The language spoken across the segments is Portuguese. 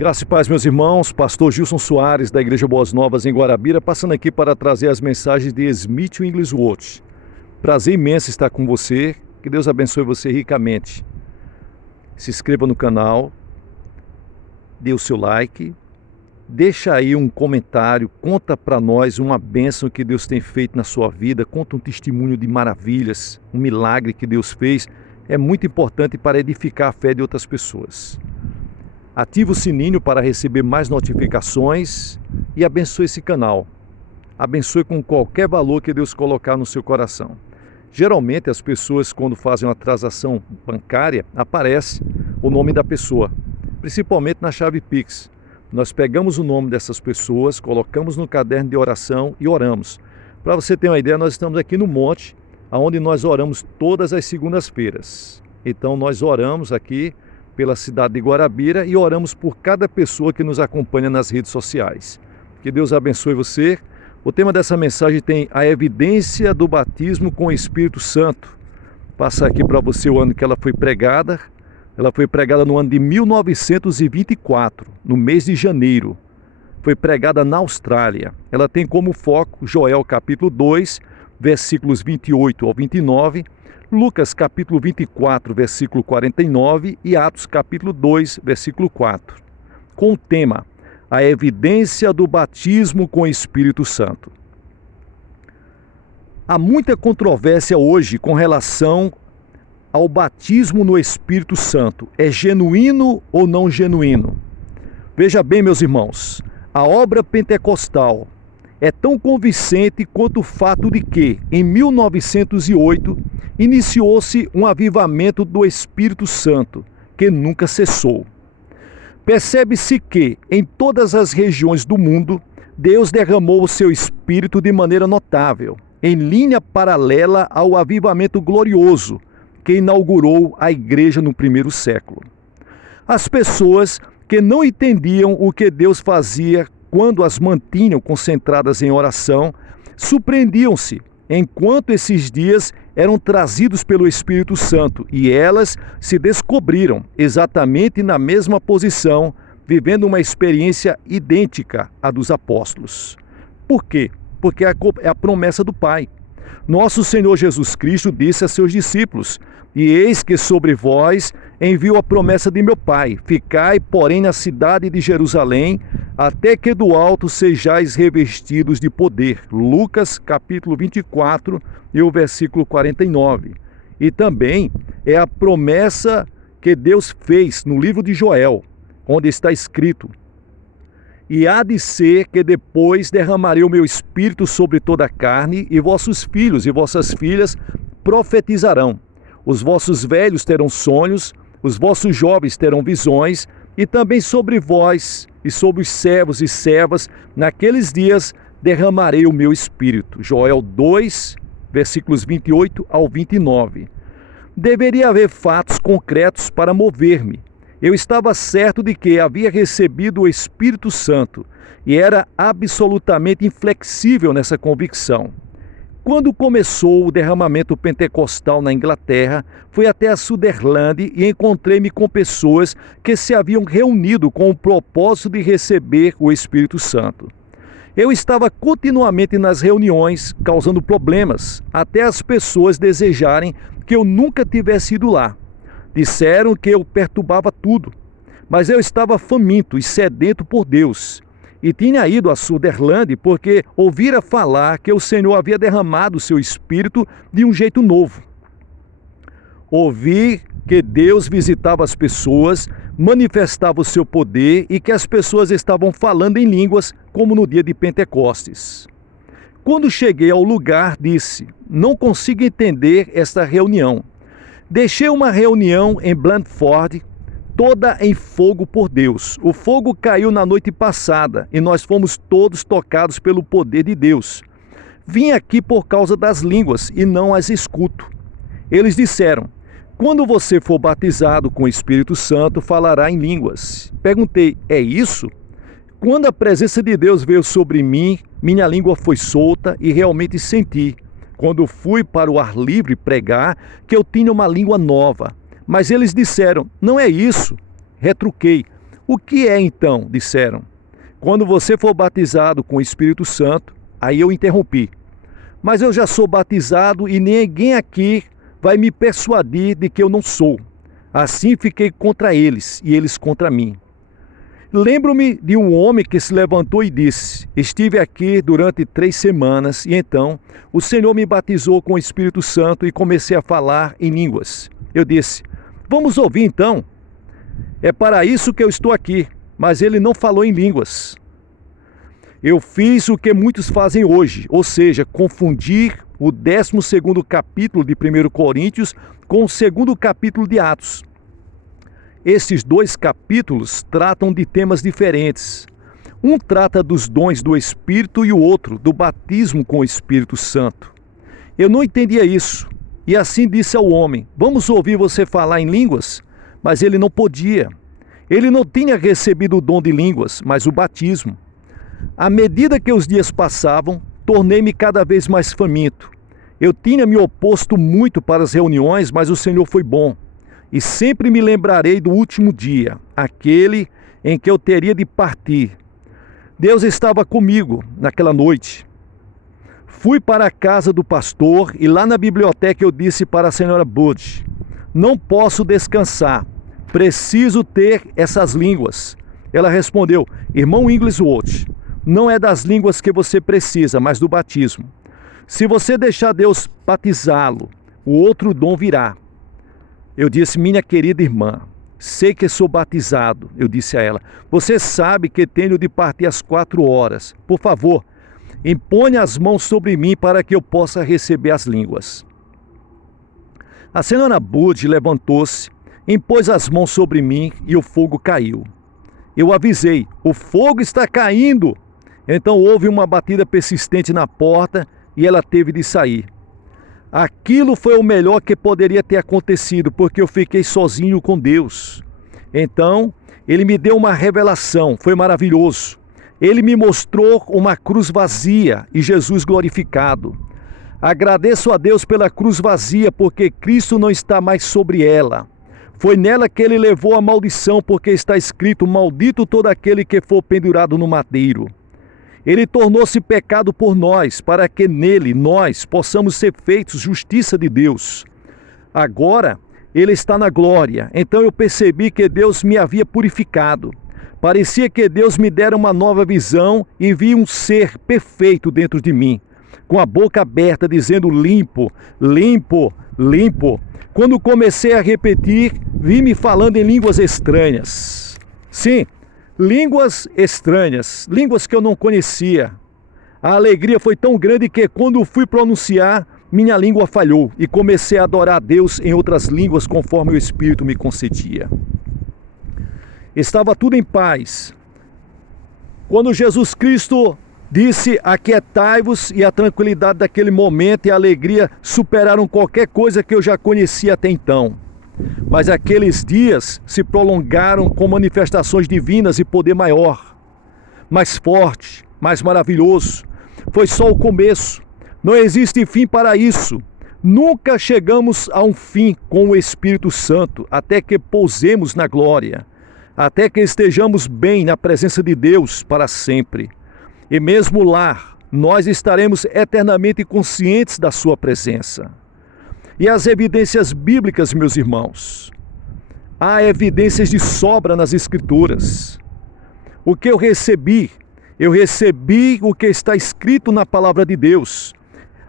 Graça e paz, meus irmãos. Pastor Gilson Soares, da Igreja Boas Novas, em Guarabira, passando aqui para trazer as mensagens de Smith Wigglesworth. Prazer imenso estar com você. Que Deus abençoe você ricamente. Se inscreva no canal, dê o seu like, deixa aí um comentário, conta para nós uma bênção que Deus tem feito na sua vida, conta um testemunho de maravilhas, um milagre que Deus fez. É muito importante para edificar a fé de outras pessoas. Ative o sininho para receber mais notificações e abençoe esse canal. Abençoe com qualquer valor que Deus colocar no seu coração. Geralmente as pessoas, quando fazem uma transação bancária, aparece o nome da pessoa, principalmente na chave Pix. Nós pegamos o nome dessas pessoas, colocamos no caderno de oração e oramos. Para você ter uma ideia, nós estamos aqui no monte, onde nós oramos todas as segundas-feiras. Então nós oramos aqui pela cidade de Guarabira e oramos por cada pessoa que nos acompanha nas redes sociais. Que Deus abençoe você. O tema dessa mensagem tem a evidência do batismo com o Espírito Santo. Passa aqui para você o ano que ela foi pregada. Ela foi pregada no ano de 1924, no mês de janeiro. Foi pregada na Austrália. Ela tem como foco Joel capítulo 2, versículos 28 ao 29, Lucas capítulo 24, versículo 49 e Atos capítulo 2, versículo 4, com o tema a evidência do batismo com o Espírito Santo. Há muita controvérsia hoje com relação ao batismo no Espírito Santo. É genuíno ou não genuíno? Veja bem, meus irmãos, a obra pentecostal é tão convincente quanto o fato de que, em 1908, iniciou-se um avivamento do Espírito Santo, que nunca cessou. Percebe-se que, em todas as regiões do mundo, Deus derramou o seu Espírito de maneira notável, em linha paralela ao avivamento glorioso que inaugurou a igreja no primeiro século. As pessoas que não entendiam o que Deus fazia quando as mantinham concentradas em oração, surpreendiam-se enquanto esses dias eram trazidos pelo Espírito Santo e elas se descobriram exatamente na mesma posição, vivendo uma experiência idêntica à dos apóstolos. Por quê? Porque é a promessa do Pai. Nosso Senhor Jesus Cristo disse a seus discípulos: "E eis que sobre vós envio a promessa de meu Pai. Ficai, porém, na cidade de Jerusalém, até que do alto sejais revestidos de poder." Lucas capítulo 24 e o versículo 49. E também é a promessa que Deus fez no livro de Joel, onde está escrito: "E há de ser que depois derramarei o meu espírito sobre toda a carne, e vossos filhos e vossas filhas profetizarão. Os vossos velhos terão sonhos, os vossos jovens terão visões, e também sobre vós e sobre os servos e servas, naqueles dias derramarei o meu espírito." Joel 2, versículos 28 ao 29. Deveria haver fatos concretos para mover-me. Eu estava certo de que havia recebido o Espírito Santo e era absolutamente inflexível nessa convicção. Quando começou o derramamento pentecostal na Inglaterra, fui até a Sunderland e encontrei-me com pessoas que se haviam reunido com o propósito de receber o Espírito Santo. Eu estava continuamente nas reuniões, causando problemas, até as pessoas desejarem que eu nunca tivesse ido lá. Disseram que eu perturbava tudo, mas eu estava faminto e sedento por Deus. E tinha ido a Sunderland porque ouvira falar que o Senhor havia derramado o seu Espírito de um jeito novo. Ouvi que Deus visitava as pessoas, manifestava o seu poder e que as pessoas estavam falando em línguas, como no dia de Pentecostes. Quando cheguei ao lugar, disse: "Não consigo entender esta reunião." Deixei uma reunião em Blandford, toda em fogo por Deus. O fogo caiu na noite passada e nós fomos todos tocados pelo poder de Deus. Vim aqui por causa das línguas e não as escuto. Eles disseram: "Quando você for batizado com o Espírito Santo, falará em línguas." Perguntei: "É isso?" Quando a presença de Deus veio sobre mim, minha língua foi solta e realmente senti, quando fui para o ar livre pregar, que eu tinha uma língua nova. Mas eles disseram: "Não é isso." Retruquei: O que é então? Disseram. Quando você for batizado com o Espírito Santo. Aí eu interrompi. Mas eu já sou batizado e ninguém aqui vai me persuadir de que eu não sou. Assim fiquei contra eles e eles contra mim. Lembro-me de um homem que se levantou e disse: estive aqui durante 3 semanas e então o Senhor me batizou com o Espírito Santo e comecei a falar em línguas. Eu disse: vamos ouvir então. É para isso que eu estou aqui. Mas ele não falou em línguas. Eu fiz o que muitos fazem hoje, ou seja, confundir o 12º capítulo de 1 Coríntios com o 2º capítulo de Atos. Esses 2 capítulos tratam de temas diferentes. Um trata dos dons do Espírito e o outro do batismo com o Espírito Santo. Eu não entendia isso, e assim disse ao homem: vamos ouvir você falar em línguas? Mas ele não podia. Ele não tinha recebido o dom de línguas, mas o batismo. À medida que os dias passavam, tornei-me cada vez mais faminto. Eu tinha me oposto muito para as reuniões, mas o Senhor foi bom. E sempre me lembrarei do último dia, aquele em que eu teria de partir. Deus estava comigo naquela noite. Fui para a casa do pastor e lá na biblioteca eu disse para a senhora Budge: não posso descansar, preciso ter essas línguas. Ela respondeu: irmão Inglesworth, não é das línguas que você precisa, mas do batismo. Se você deixar Deus batizá-lo, o outro dom virá. Eu disse: minha querida irmã, sei que sou batizado. Eu disse a ela: você sabe que tenho de partir às 4 horas. Por favor, imponha as mãos sobre mim para que eu possa receber as línguas. A senhora Budge levantou-se, impôs as mãos sobre mim e o fogo caiu. Eu avisei: o fogo está caindo. Então houve uma batida persistente na porta e ela teve de sair. Aquilo foi o melhor que poderia ter acontecido, porque eu fiquei sozinho com Deus. Então, ele me deu uma revelação, foi maravilhoso. Ele me mostrou uma cruz vazia e Jesus glorificado. Agradeço a Deus pela cruz vazia, porque Cristo não está mais sobre ela. Foi nela que ele levou a maldição, porque está escrito: maldito todo aquele que for pendurado no madeiro. Ele tornou-se pecado por nós, para que nele nós possamos ser feitos justiça de Deus. Agora ele está na glória. Então eu percebi que Deus me havia purificado. Parecia que Deus me dera uma nova visão e vi um ser perfeito dentro de mim, com a boca aberta, dizendo: limpo, limpo, limpo. Quando comecei a repetir, vi-me falando em línguas estranhas. Sim, línguas estranhas, línguas que eu não conhecia. A alegria foi tão grande que quando fui pronunciar, minha língua falhou e comecei a adorar a Deus em outras línguas conforme o Espírito me concedia. Estava tudo em paz. Quando Jesus Cristo disse: aquietai-vos, e a tranquilidade daquele momento e a alegria superaram qualquer coisa que eu já conhecia até então. Mas aqueles dias se prolongaram com manifestações divinas e poder maior, mais forte, mais maravilhoso. Foi só o começo. Não existe fim para isso. Nunca chegamos a um fim com o Espírito Santo, até que pousemos na glória, até que estejamos bem na presença de Deus para sempre. E mesmo lá, nós estaremos eternamente conscientes da sua presença. E as evidências bíblicas, meus irmãos? Há evidências de sobra nas Escrituras. O que eu recebi o que está escrito na palavra de Deus.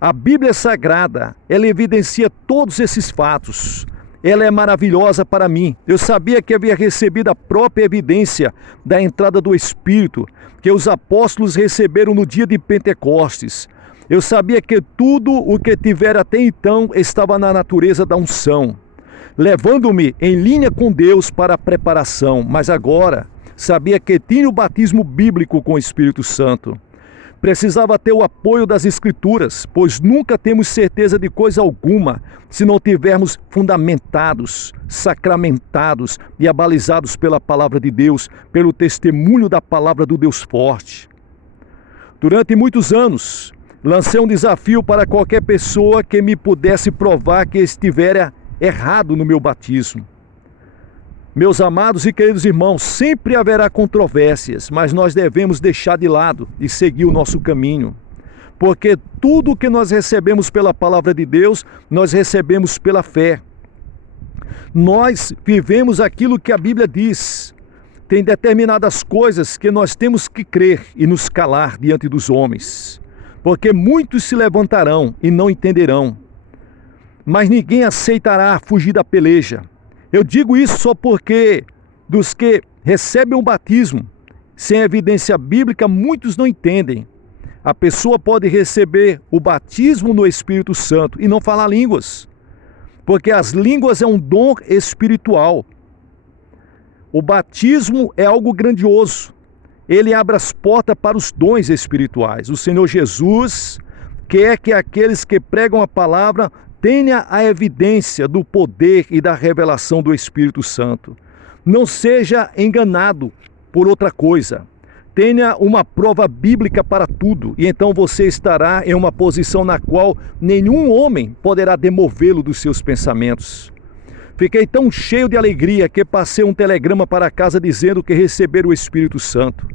A Bíblia Sagrada, ela evidencia todos esses fatos. Ela é maravilhosa para mim. Eu sabia que havia recebido a própria evidência da entrada do Espírito, que os apóstolos receberam no dia de Pentecostes. Eu sabia que tudo o que tivera até então estava na natureza da unção, levando-me em linha com Deus para a preparação. Mas agora, sabia que tinha o batismo bíblico com o Espírito Santo. Precisava ter o apoio das Escrituras, pois nunca temos certeza de coisa alguma se não tivermos fundamentados, sacramentados e abalizados pela palavra de Deus, pelo testemunho da palavra do Deus forte. Durante muitos anos, lancei um desafio para qualquer pessoa que me pudesse provar que estivera errado no meu batismo. Meus amados e queridos irmãos, sempre haverá controvérsias, mas nós devemos deixar de lado e seguir o nosso caminho. Porque tudo que nós recebemos pela palavra de Deus, nós recebemos pela fé. Nós vivemos aquilo que a Bíblia diz. Tem determinadas coisas que nós temos que crer e nos calar diante dos homens. Porque muitos se levantarão e não entenderão. Mas ninguém aceitará fugir da peleja. Eu digo isso só porque dos que recebem o batismo sem evidência bíblica, muitos não entendem. A pessoa pode receber o batismo no Espírito Santo e não falar línguas, porque as línguas é um dom espiritual. O batismo é algo grandioso. Ele abre as portas para os dons espirituais. O Senhor Jesus quer que aqueles que pregam a palavra tenha a evidência do poder e da revelação do Espírito Santo. Não seja enganado por outra coisa. Tenha uma prova bíblica para tudo, e então você estará em uma posição na qual nenhum homem poderá demovê-lo dos seus pensamentos. Fiquei tão cheio de alegria que passei um telegrama para casa dizendo que receberam o Espírito Santo.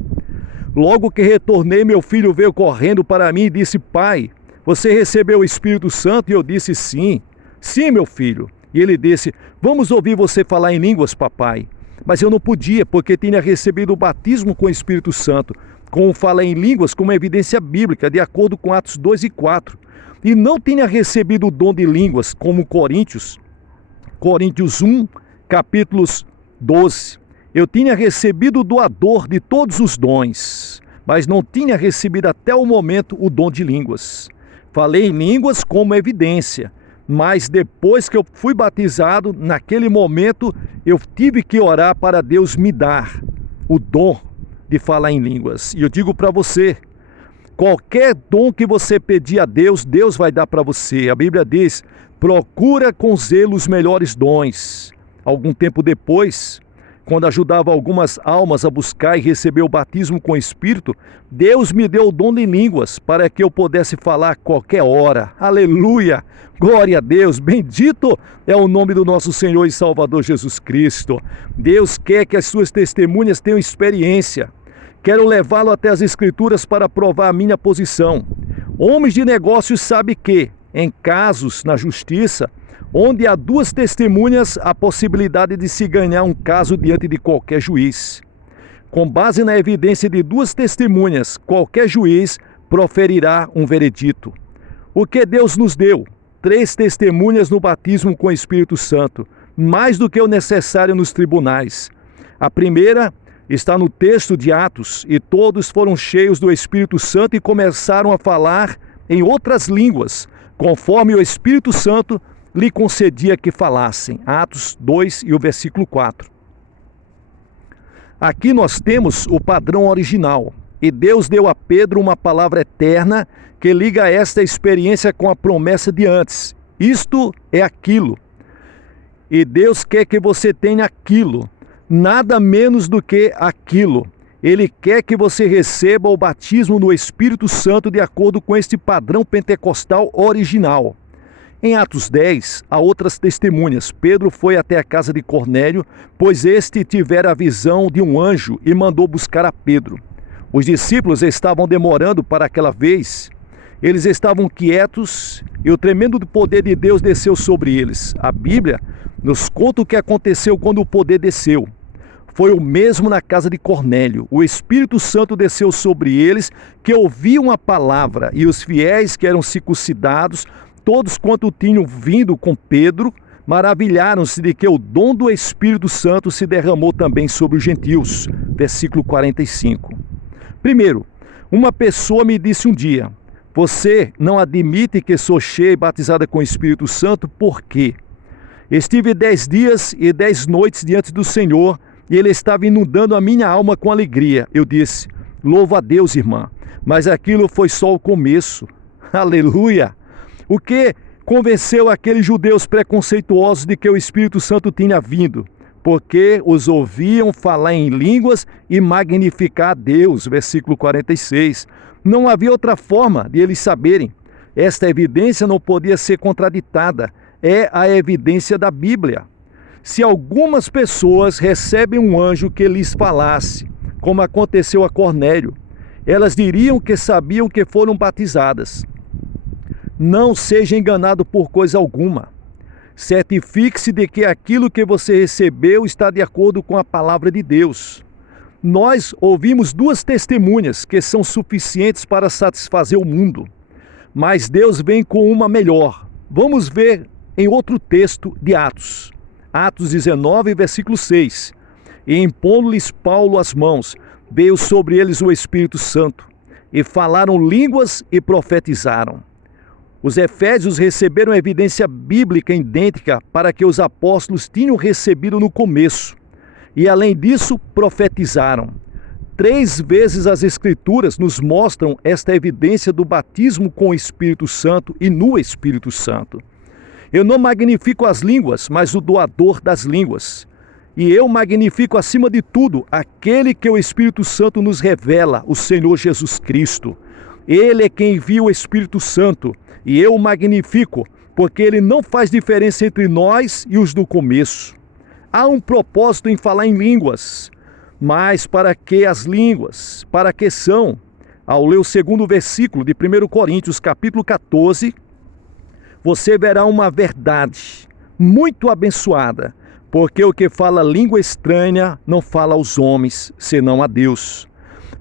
Logo que retornei, meu filho veio correndo para mim e disse: pai, você recebeu o Espírito Santo? E eu disse: sim. Sim, meu filho. E ele disse: vamos ouvir você falar em línguas, papai. Mas eu não podia, porque tinha recebido o batismo com o Espírito Santo, com o falar em línguas como evidência bíblica, de acordo com Atos 2 e 4. E não tinha recebido o dom de línguas, como Coríntios 1, capítulos 12. Eu tinha recebido o doador de todos os dons, mas não tinha recebido até o momento o dom de línguas. Falei em línguas como evidência, mas depois que eu fui batizado, naquele momento eu tive que orar para Deus me dar o dom de falar em línguas. E eu digo para você, qualquer dom que você pedir a Deus, Deus vai dar para você. A Bíblia diz: procura com zelo os melhores dons. Algum tempo depois, quando ajudava algumas almas a buscar e receber o batismo com o Espírito, Deus me deu o dom de línguas para que eu pudesse falar a qualquer hora. Aleluia! Glória a Deus! Bendito é o nome do nosso Senhor e Salvador Jesus Cristo. Deus quer que as suas testemunhas tenham experiência. Quero levá-lo até as Escrituras para provar a minha posição. Homens de negócios sabem que, em casos na justiça, onde há duas testemunhas, há possibilidade de se ganhar um caso diante de qualquer juiz. Com base na evidência de duas testemunhas, qualquer juiz proferirá um veredito. O que Deus nos deu? 3 testemunhas no batismo com o Espírito Santo, mais do que o necessário nos tribunais. A primeira está no texto de Atos, e todos foram cheios do Espírito Santo e começaram a falar em outras línguas, conforme o Espírito Santo lhe concedia que falassem. Atos 2 e o versículo 4. Aqui nós temos o padrão original. E Deus deu a Pedro uma palavra eterna que liga esta experiência com a promessa de antes. Isto é aquilo. E Deus quer que você tenha aquilo, nada menos do que aquilo. Ele quer que você receba o batismo no Espírito Santo de acordo com este padrão pentecostal original. Em Atos 10, há outras testemunhas. Pedro foi até a casa de Cornélio, pois este tivera a visão de um anjo e mandou buscar a Pedro. Os discípulos estavam demorando para aquela vez. Eles estavam quietos e o tremendo poder de Deus desceu sobre eles. A Bíblia nos conta o que aconteceu quando o poder desceu. Foi o mesmo na casa de Cornélio. O Espírito Santo desceu sobre eles, que ouviam a palavra, e os fiéis que eram circuncidados, todos quanto tinham vindo com Pedro, maravilharam-se de que o dom do Espírito Santo se derramou também sobre os gentios. Versículo 45. Primeiro, uma pessoa me disse um dia: você não admite que sou cheia e batizada com o Espírito Santo? Por quê? Estive 10 dias e 10 noites diante do Senhor, e Ele estava inundando a minha alma com alegria. Eu disse: louvo a Deus, irmã, mas aquilo foi só o começo. Aleluia! O que convenceu aqueles judeus preconceituosos de que o Espírito Santo tinha vindo? Porque os ouviam falar em línguas e magnificar a Deus. Versículo 46. Não havia outra forma de eles saberem. Esta evidência não podia ser contraditada. É a evidência da Bíblia. Se algumas pessoas recebem um anjo que lhes falasse, como aconteceu a Cornélio, elas diriam que sabiam que foram batizadas. Não seja enganado por coisa alguma. Certifique-se de que aquilo que você recebeu está de acordo com a palavra de Deus. Nós ouvimos 2 testemunhas que são suficientes para satisfazer o mundo, mas Deus vem com uma melhor. Vamos ver em outro texto de Atos. Atos 19, versículo 6. E impondo-lhes Paulo as mãos, veio sobre eles o Espírito Santo, e falaram línguas e profetizaram. Os efésios receberam evidência bíblica idêntica para que os apóstolos tinham recebido no começo. E além disso, profetizaram. 3 vezes as Escrituras nos mostram esta evidência do batismo com o Espírito Santo e no Espírito Santo. Eu não magnifico as línguas, mas o doador das línguas. E eu magnifico acima de tudo aquele que o Espírito Santo nos revela, o Senhor Jesus Cristo. Ele é quem envia o Espírito Santo, e eu o magnifico, porque ele não faz diferença entre nós e os do começo. Há um propósito em falar em línguas, mas para que as línguas? Para que são? Ao ler o 2º versículo de 1 Coríntios, capítulo 14, você verá uma verdade muito abençoada, porque o que fala língua estranha não fala aos homens, senão a Deus.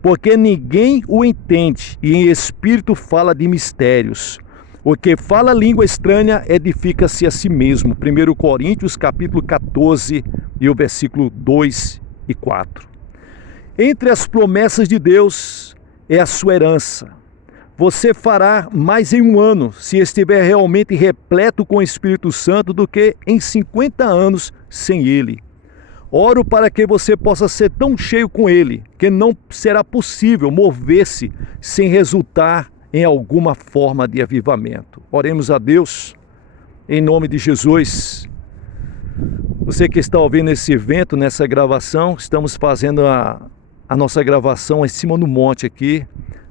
Porque ninguém o entende, e em espírito fala de mistérios. O que fala língua estranha edifica-se a si mesmo. 1 Coríntios, capítulo 14, e o versículo 2 e 4. Entre as promessas de Deus é a sua herança. Você fará mais em 1 ano, se estiver realmente repleto com o Espírito Santo, do que em 50 anos sem ele. Oro para que você possa ser tão cheio com ele, que não será possível mover-se sem resultar em alguma forma de avivamento. Oremos a Deus, em nome de Jesus. Você que está ouvindo esse evento, nessa gravação, estamos fazendo a nossa gravação em cima do monte aqui,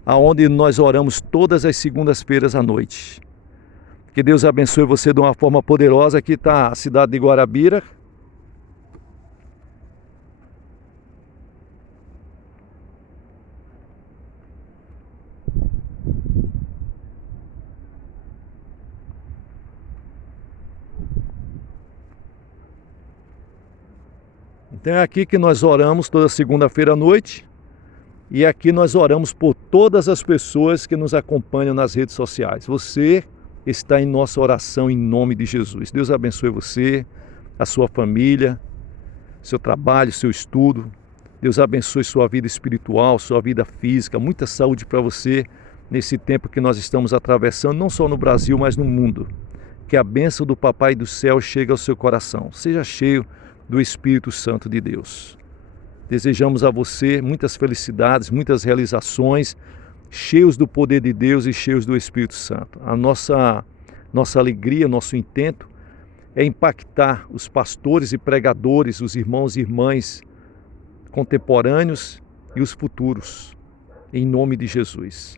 aonde nós oramos todas as segundas-feiras à noite. Que Deus abençoe você de uma forma poderosa. Aqui está a cidade de Guarabira. Então é aqui que nós oramos toda segunda-feira à noite, e aqui nós oramos por todas as pessoas que nos acompanham nas redes sociais. Você está em nossa oração em nome de Jesus. Deus abençoe você, a sua família, seu trabalho, seu estudo. Deus abençoe sua vida espiritual, sua vida física. Muita saúde para você nesse tempo que nós estamos atravessando, não só no Brasil, mas no mundo. Que a bênção do Papai do Céu chegue ao seu coração. Seja cheio do Espírito Santo de Deus. Desejamos a você muitas felicidades, muitas realizações, cheios do poder de Deus e cheios do Espírito Santo. A nossa alegria, nosso intento é impactar os pastores e pregadores, os irmãos e irmãs contemporâneos e os futuros, em nome de Jesus.